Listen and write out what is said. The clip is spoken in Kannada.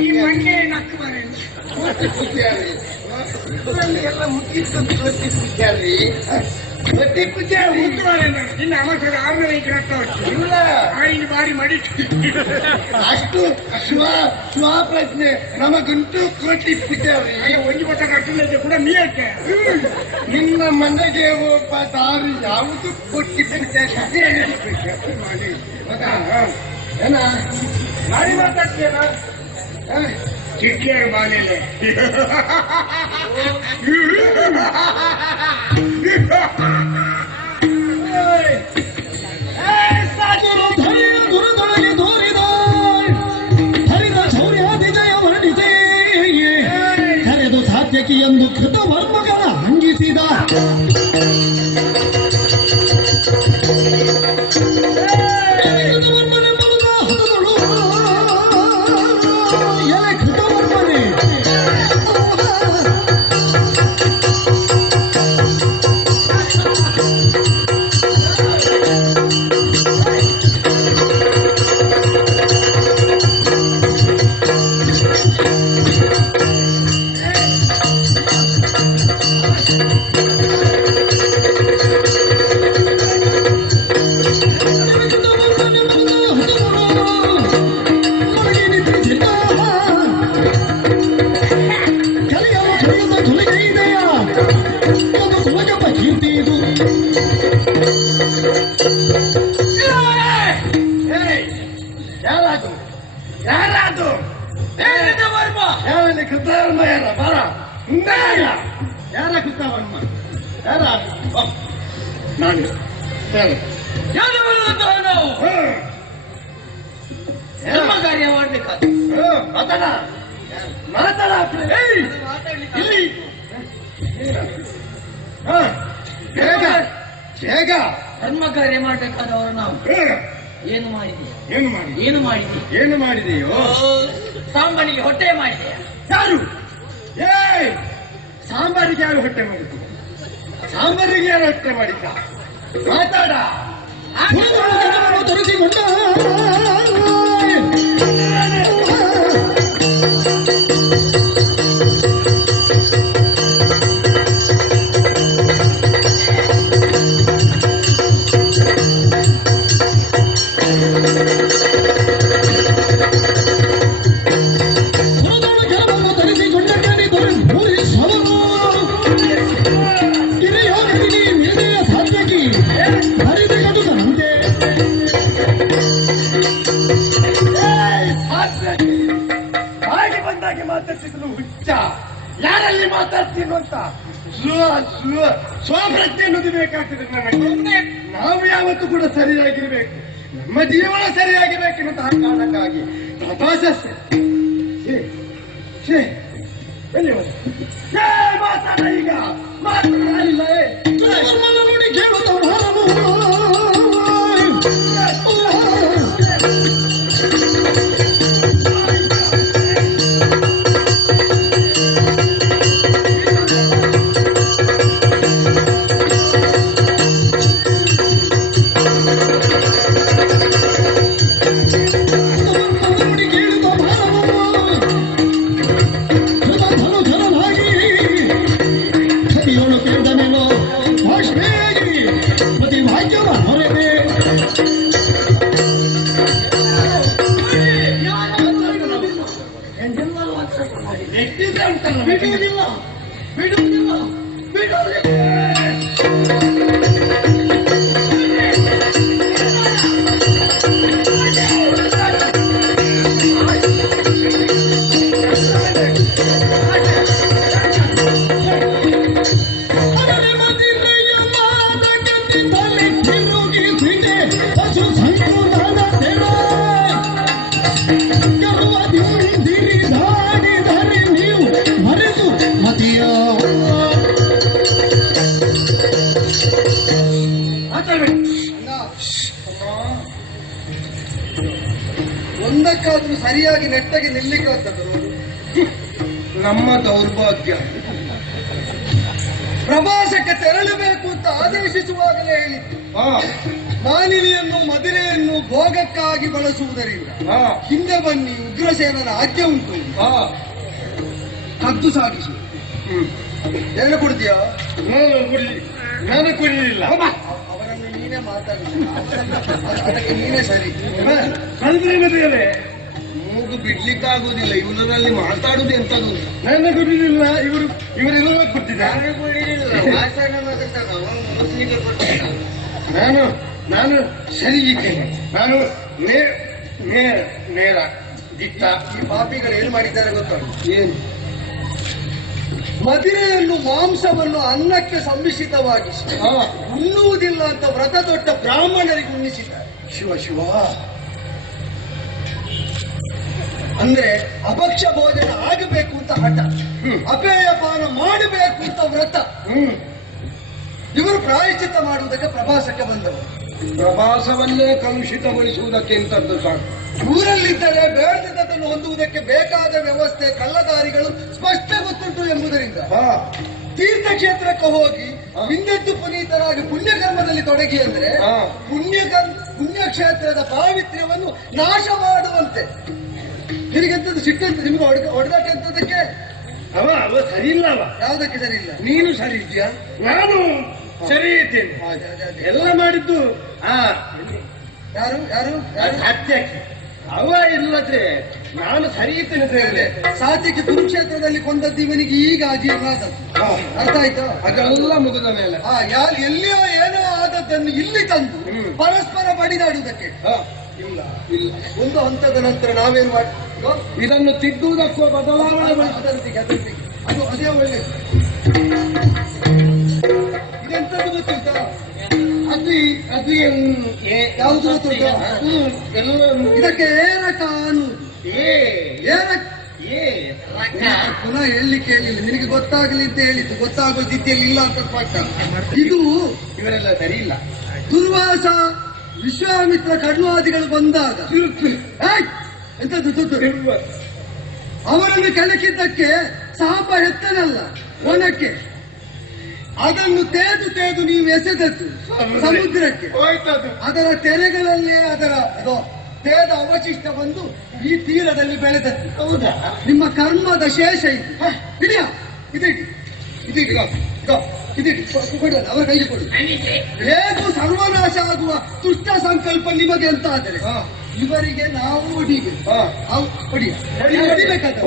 ಈ ಮಂಗೆ ನಕ್ಕು ಮನೆ ಎಲ್ಲ ಮುಟ್ಟಿಟ್ಟು ಪೂಜಾರಿ ಬಟ್ಟಿ ಪೂಜಾರಿ ಇನ್ನು ಅವಸರ ಆಮೇಲೆ ಈ ಕಡೆ ಇಲ್ಲ ಆಯ್ನ ಬಾರಿ ಮಾಡಿ ಅಷ್ಟು ಪ್ರಶ್ನೆ ನಮಗಂತೂ ಕೋಟಿ ಪೂಜಾರಿ ಒಂದು ಕೊಟ್ಟ ಕಟ್ಟಲಿಕ್ಕೆ ಕೂಡ ನೀಯಕ್ಕೆ ನಿಮ್ಮ ಮನೆಗೆ ಒಬ್ಬ ದಾರಿ ಯಾವುದು ಕೊಟ್ಟಿ ಪೂಜಾರಿ ಏನ ನಾಡಿ ಮಾತಾಡ್ತೀಯನ ಚಿಕ್ಕೇರು ಬಾಲೆಲೆ ದುರದೊಳಗೆ ತೋರಿದ ಹರಿದ ಶೌರ್ಯಾದಿ ಜಯ ವರ್ಣಿಸಿ ಕರೆದು ಸಾಧ್ಯಕ್ಕೆ ಎಂದು ಕೃತವರ್ಮಗನ ಹಂಗಿಸಿದ ಯಾರಾದು ಕೃತವರ್ಮ ಯಾರ ಬರ ಯಾರ ಕೃತವರ್ಮ ಯಾರ ನಾನು ಧರ್ಮ ಕಾರ್ಯ ಮಾಡ್ಬೇಕಾದ್ರೆ ಇಲ್ಲಿ ಹೇಗ ಧರ್ಮ ಕಾರ್ಯ ಮಾಡ್ಬೇಕಾದವರು ನಾವು ಏನು ಮಾಡಿದೆಯೋ ಸಾಂಬಾರಿಗೆ ಹೊಟ್ಟೆ ಮಾಡಿದೆಯ ಯಾರು ಸಾಂಬಾರಿಗೆ ಯಾರು ಹೊಟ್ಟೆ ಮಾಡಿದ್ದು ಸಾಂಬಾರಿಗೆ ಯಾರು ಹೊಟ್ಟೆ ಮಾಡಿದ್ದ ಮಾತಾಡ ತರಿಸಿಕೊಂಡ ಹಾಗೆ ಬಂದಾಗೆ ಮಾತಾಡ್ತಿದ್ರು ಹುಚ್ಚ ಯಾರಲ್ಲಿ ಮಾತಾಡ್ತೀನೋ ಅಂತ ಸ್ವಪ್ರಜ್ಞೆ ಅನ್ನೋದು ಬೇಕಾಗ್ತದೆ ನನಗೆ ನಾವು ಯಾವತ್ತೂ ಕೂಡ ಸರಿಯಾಗಿರ್ಬೇಕು ನಮ್ಮ ಜೀವನ ಸರಿಯಾಗಿರ್ಬೇಕೆನ್ನುವಂತಹ ಕಾರಣಕ್ಕಾಗಿ ತಪಾಸೆ ಮಾತಾಡ ಈಗ ಮಾತಾಡಿಲ್ಲ ನೋಡಿ ಕೇಳುತ್ತವರು ಬಿಡುವುದಿಲ್ಲ ಬಿಡುವುದಿಲ್ಲ ಬಿಡುವುದಿಲ್ಲ ಒಂದಕ್ಕಾದ್ರೂ ಸರಿಯಾಗಿ ನೆಟ್ಟಗೆ ನಿಲ್ಲಿಕ್ಕಾಗ್ತದೆ ನಮ್ಮ ದೌರ್ಭಾಗ್ಯ. ಪ್ರವಾಸಕ್ಕೆ ತೆರಳಬೇಕು ಅಂತ ಆದೇಶಿಸುವಾಗಲೇ ಹೇಳಿತ್ತು. ಮಾನಿಲಿಯನ್ನು ಮದಿರೆಯನ್ನು ಭೋಗಕ್ಕಾಗಿ ಬಳಸುವುದರಿಂದ ಹಿಂದೆ ಬನ್ನಿ, ಉಗ್ರಸೇನನ ಆಜ್ಞೆ ಉಂಟು, ಕದ್ದು ಸಾಗಿಸಿ. ಎಲ್ಲ ಕೊಡ್ತೀಯಾ? ನಾನು ಕುಡಿಲಿಲ್ಲ. ಅವರನ್ನು ನೀನೇ ಮಾತಾಡಿದ, ಅದಕ್ಕೆ ನೀನೇ ಸರಿ. ಮೂಗು ಬಿಡ್ಲಿಕ್ಕಾಗುವುದಿಲ್ಲ, ಇವನಲ್ಲಿ ಮಾತಾಡುದು ಎಂತದು. ನಾನು ಕುಡಿಲಿಲ್ಲ, ಇವರೆಲ್ಲ ಕೊಟ್ಟಿದ್ದಾರೆ. ನಾನು ಸರಿ ಇದ್ದೇನೆ. ನಾನು ನೇರ ದಿಟ್ಟ. ಈ ಪಾಪಿಗಳು ಏನು ಮಾಡಿದ್ದಾರೆ ಗೊತ್ತಾಗ? ಏನು? ಮದಿರೆಯನ್ನು ಮಾಂಸವನ್ನು ಅನ್ನಕ್ಕೆ ಸಂಮಿಶ್ರಿತವಾಗಿಸಿ ಉಣ್ಣುವುದಿಲ್ಲ ಅಂತ ವ್ರತ ದೊಡ್ಡ ಬ್ರಾಹ್ಮಣರಿಗೆ ಉಣ್ಣಿಸಿದ್ದಾರೆ. ಶಿವ ಶಿವ. ಅಂದ್ರೆ ಅಭಕ್ಷ್ಯ ಭೋಜನ ಆಗಬೇಕು ಅಂತ ಹಠ, ಅಪೇಯಪಾನ ಮಾಡಬೇಕು ಅಂತ ವ್ರತ. ಇವರು ಪ್ರಾಯಶ್ಚಿತ್ತ ಮಾಡುವುದಕ್ಕೆ ಪ್ರವಾಸಕ್ಕೆ ಬಂದವರು. ಪ್ರವಾಸವನ್ನೇ ಕಲುಷಿತಗೊಳಿಸುವುದಕ್ಕೆ ಇಂಥದ್ದು ಸಾಕು. ಊರಲ್ಲಿದ್ದರೆ ಬೇಡದಿದ್ದನ್ನು ಹೊಂದುವುದಕ್ಕೆ ಬೇಕಾದ ವ್ಯವಸ್ಥೆ ಕಳ್ಳದಾರಿಗಳು ಸ್ಪಷ್ಟ ಗೊತ್ತುಂಟು ಎಂಬುದರಿಂದ ತೀರ್ಥಕ್ಷೇತ್ರಕ್ಕೆ ಹೋಗಿ ಹಿಂದೆದ್ದು ಪುನೀತರಾಗಿ ಪುಣ್ಯಕರ್ಮದಲ್ಲಿ ತೊಡಗಿ ಅಂದ್ರೆ ಪುಣ್ಯಕ್ಷೇತ್ರದ ಪಾವಿತ್ರ್ಯವನ್ನು ನಾಶ ಮಾಡುವಂತೆ. ನಿನಗೆಂತದ್ದು ಸಿಟ್ಟಂತೆ, ನಿಮ್ಗೆ ಹೊಡೆದಾಟ ಎಂತದಕ್ಕೆ? ಅವ ಸರಿ ಇಲ್ಲ. ಯಾವುದಕ್ಕೆ ಸರಿ ಇಲ್ಲ? ನೀನು ಸರಿ ಇದ್ಯಾ, ನಾನು ಸರಿ ಇದ್ದೇನೆ. ಎಲ್ಲ ಮಾಡಿದ್ದು ಯಾರು ಯಾರು ಸತ್ಯಕ್ಕೆ. ಅವ ಇಲ್ಲದ್ರೆ ನಾನು ಸರಿ ಇದ್ದೇನೆ. ಸಾತ್ಯಕ್ಕೆ ಕುರುಕ್ಷೇತ್ರದಲ್ಲಿ ಕೊಂದದ್ದು ಇವನಿಗೆ ಈಗ ಜೀವನ ಅರ್ಥ ಆಯ್ತಾ? ಅದೆಲ್ಲ ಮುಗಿದ ಮೇಲೆ ಎಲ್ಲಿಯೋ ಏನೋ ಆದದ್ದನ್ನು ಇಲ್ಲಿ ತಂದು ಪರಸ್ಪರ ಬಡಿದಾಡುವುದಕ್ಕೆ ಇಲ್ಲ ಇಲ್ಲ. ಒಂದು ಹಂತದ ನಂತರ ನಾವೇನು ಮಾಡಿ ಇದನ್ನು ತಿದ್ದುವುದಕ್ಕೂ ಬದಲಾವಣೆ ಅದು ಅದೇ ಒಳ್ಳೆಯದು. ಇದೆಂತದ್ದು ಗೊತ್ತುಂಟ? ಅದು ಯಾವುದು ಗೊತ್ತುಂಟ? ಎಲ್ಲ ಇದಕ್ಕೆ ಏರಕ ಅನ್ನುವುದು. ಪುನಃ ಹೇಳಲಿಕ್ಕೆ ಹೇಳಿಲ್ಲ, ನಿನಗೆ ಗೊತ್ತಾಗಲಿ ಅಂತ ಹೇಳಿದ್ದು, ಗೊತ್ತಾಗೋ ಸ್ಥಿತಿಯಲ್ಲಿ ಇಲ್ಲ ಅಂತ ಸ್ಪಷ್ಟ. ಇದು ಇವರೆಲ್ಲ ಸರಿ ಇಲ್ಲ. ದುರ್ವಾಸ ವಿಶ್ವಾಮಿತ್ರ ಕಡ್ವಾದಿಗಳು ಬಂದಾಗ ಎಂತದ್ದು ಅವರನ್ನು ಕೆಳಕಿದ್ದಕ್ಕೆ ಸಾಪ ಎತ್ತನಲ್ಲ ಒಣಕ್ಕೆ ಅದನ್ನು ತೇದು ನೀವು ಎಸೆದದ್ದು ಸಮುದ್ರಕ್ಕೆ. ಅದರ ತೆರೆಗಳಲ್ಲೇ ಅದರ ತೇದ ಅವಶಿಷ್ಟ ಬಂದು ಈ ತೀರದಲ್ಲಿ ಬೆಳೆದದ್ದು. ಹೌದಾ? ನಿಮ್ಮ ಕರ್ಮದ ಶೇಷ ಇದು. ಹಿಡಿಯ ಇದಿಡಿ ಅವರ ಕೈಗೆ ಕೊಡಿ. ಹೇಗೂ ಸರ್ವನಾಶ ಆಗುವ ದುಷ್ಟ ಸಂಕಲ್ಪ ನಿಮಗೆ ಅಂತ ಆದರೆ ಇವರಿಗೆ ನಾವು ಹೊಡಿಬೇಕು. ಹೊಡಿಬೇಕಾದ್ರೆ